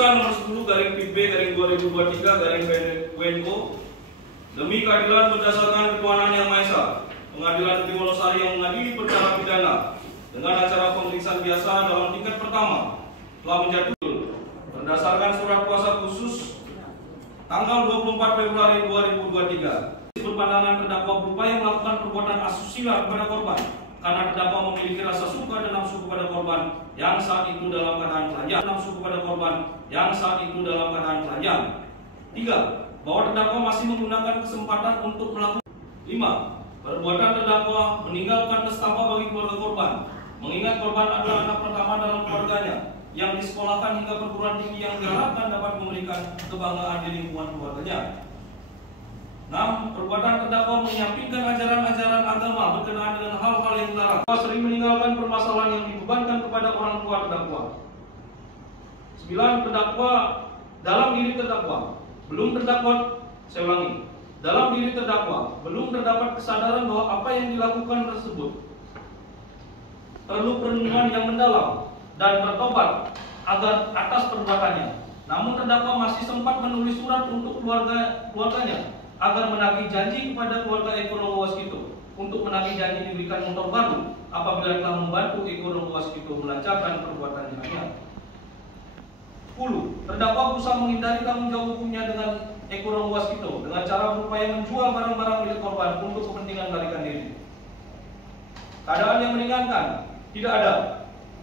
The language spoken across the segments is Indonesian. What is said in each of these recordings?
Putusan nomor 10 garing PIB garing 2023 garing WNO demi keadilan berdasarkan ketuhanan yang Maha Esa, Pengadilan Negeri Wonosari yang mengadili perkara pidana dengan acara pemeriksaan biasa dalam tingkat pertama telah menjatuhkan berdasarkan surat kuasa khusus tanggal 24 Februari 2023 berpandangan terdakwa berupaya melakukan perbuatan asusila kepada korban karena terdakwa memiliki rasa suka dan nafsu kepada korban yang saat itu dalam keadaan telanjang. Tiga, bahwa terdakwa masih menggunakan kesempatan untuk melakukan. 5. Perbuatan terdakwa meninggalkan nestapa bagi keluarga korban, mengingat korban adalah anak pertama dalam keluarganya yang disekolahkan hingga perguruan tinggi yang diharapkan dapat memberikan kebanggaan di lingkungan keluarganya. 6. Perbuatan terdakwa menyampingkan ajaran-ajaran agama berkenaan dengan hal-hal yang dilarang. Sering meninggalkan permasalahan yang dibebankan kepada orang tua terdakwa. 9. Terdakwa dalam diri terdakwa belum terdapat, saya ulangi, dalam diri terdakwa belum terdapat kesadaran bahwa apa yang dilakukan tersebut perlu perenungan yang mendalam dan bertobat agar atas perbuatannya. Namun terdakwa masih sempat menulis surat untuk keluarganya agar menagih janji kepada keluarga ekonomi Waskito untuk menagih janji diberikan motor baru apabila telah membantu ekonomi Waskito melancarkan perbuatannya. 10. Terdakwa berusaha menghindari tanggung jawab hukumnya dengan ekonomi Waskito dengan cara berupaya menjual barang-barang milik korban untuk kepentingan melarikan diri. Keadaan yang meringankan tidak ada.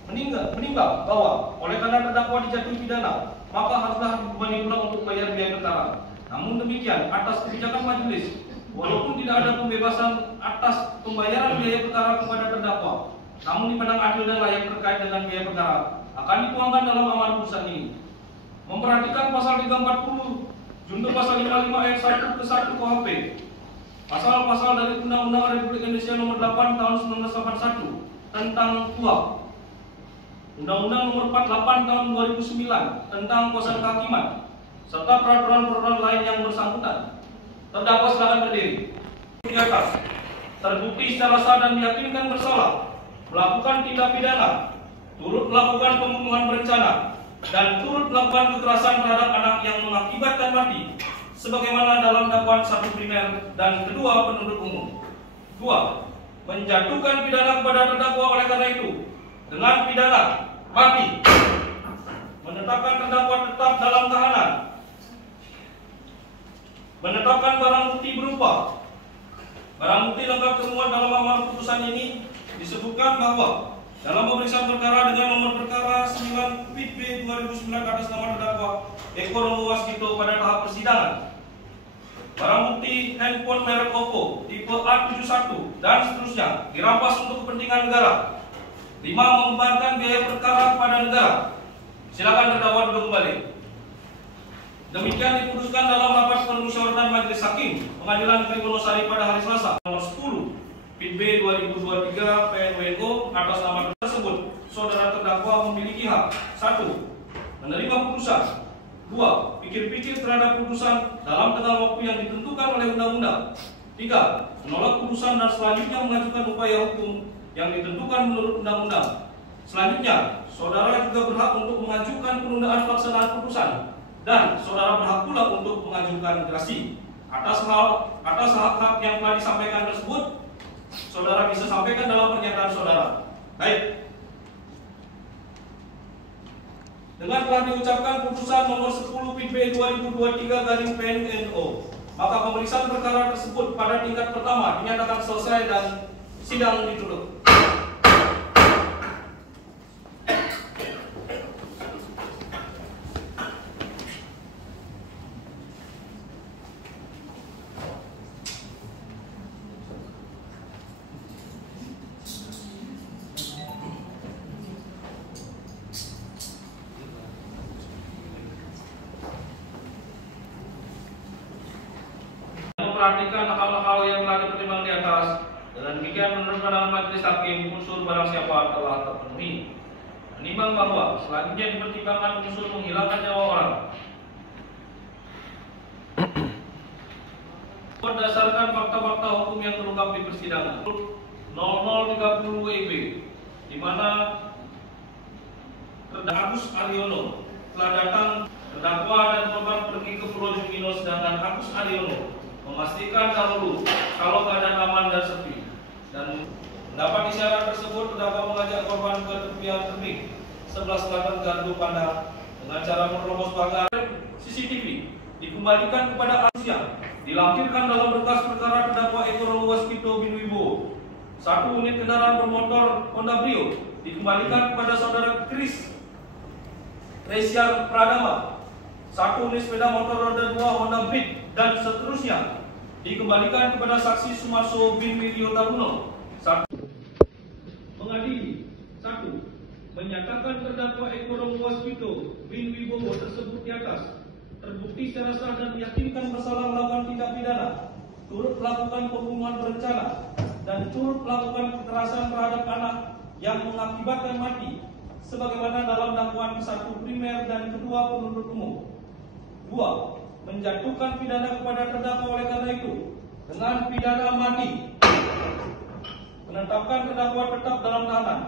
Menimbang bahwa oleh karena terdakwa dijatuhi pidana, maka haruslah dibebani pula untuk bayar biaya perkara. Namun demikian, atas kebijakan majelis, walaupun tidak ada pembebasan atas pembayaran biaya perkara kepada terdakwa, namun dipandang adil dan layak terkait dengan biaya perkara, akan dituangkan dalam amanat putusan ini. Memperhatikan pasal 340 junto pasal 55 ayat 1 ke 1 KUHP, pasal-pasal dari Undang-Undang Republik Indonesia Nomor 8 Tahun 1981 tentang KUHP, Undang-Undang Nomor 48 Tahun 2009 tentang kuasa kehakiman, serta peraturan-peraturan lain yang bersangkutan. Terdakwa silakan berdiri. Di atas, terbukti secara sah dan meyakinkan bersalah melakukan tindak pidana, turut melakukan pembunuhan berencana, dan turut melakukan kekerasan terhadap anak yang mengakibatkan mati, sebagaimana dalam dakwaan 1 primer dan kedua penuntut umum. 2. Menjatuhkan pidana kepada terdakwa oleh karena itu dengan pidana mati, menetapkan terdakwa tetap dalam tahanan, menetapkan barang bukti berupa barang bukti lengkap termuat dalam amar putusan ini disebutkan bahwa dalam pemeriksaan perkara dengan nomor perkara 9 PIB 2009 atas nama terdakwa Eko Romo Waskito pada tahap persidangan, barang bukti handphone merek Oppo tipe A71 dan seterusnya dirampas untuk kepentingan negara. 5. Membebankan biaya perkara kepada negara. Silakan terdakwa duduk kembali. Demikian diputuskan dalam rapat permusyawaratan Majelis Hakim Pengadilan Negeri Wonosari pada hari Selasa nomor 10 PIB 2023 PNWNO atas nama tersebut. Saudara terdakwa memiliki hak 1. Menerima putusan. 2. Pikir-pikir terhadap putusan dalam tengah waktu yang ditentukan oleh undang-undang. 3. Menolak putusan dan selanjutnya mengajukan upaya hukum yang ditentukan menurut undang-undang. Selanjutnya, saudara juga berhak untuk mengajukan penundaan pelaksanaan putusan dan saudara berhak pula untuk mengajukan gerasi. Atas hak-hak yang telah disampaikan tersebut, saudara bisa sampaikan dalam pernyataan saudara. Baik. Dengan telah diucapkan putusan nomor 10 PIB 2023 garing PNWNO, maka pemeriksaan perkara tersebut pada tingkat pertama dinyatakan selesai dan sidang ditutup. Memperhatikan hal-hal yang telah dipertimbangkan di atas, dengan demikian menurut pandangan Majelis Hakim unsur barang siapa telah terpenuhi. Menimbang bahwa selanjutnya dipertimbangkan unsur menghilangkan nyawa orang. Berdasarkan fakta-fakta hukum yang terungkap di persidangan 0030 WIB, di mana terdakwa Agus Aryono telah datang, terdakwa dan korban pergi ke Pulau Jumino sedangkan Agus Aryono memastikan dahulu kalau keadaan aman dan sepi. Dan mendapat isyarat tersebut, terdakwa mengajak korban ke tepian tebing sebelah selatan Gardu Pandang dengan cara menerobos pagar. CCTV dikembalikan kepada Asia, dilampirkan dalam berkas perkara terdakwa Eko Waskito bin Wibowo. 1 unit kendaraan bermotor Honda Brio dikembalikan kepada saudara Chris Resiar Pradama. 1 unit sepeda motor roda 2 Honda Beat dan seterusnya dikembalikan kepada saksi Sumarso bin Wiryo Taruno. 1. Mengadili. 1. Menyatakan terdakwa Eko Waskito bin Wibowo tersebut di atas terbukti secara sah dan meyakinkan bersalah melakukan tindak pidana, turut melakukan pembunuhan berencana, dan turut melakukan kekerasan terhadap anak yang mengakibatkan mati, sebagaimana dalam dakwaan 1 primer dan 2 penuntut umum. 2. Menjatuhkan pidana kepada terdakwa oleh karena itu dengan pidana mati, menetapkan terdakwa tetap dalam tahanan.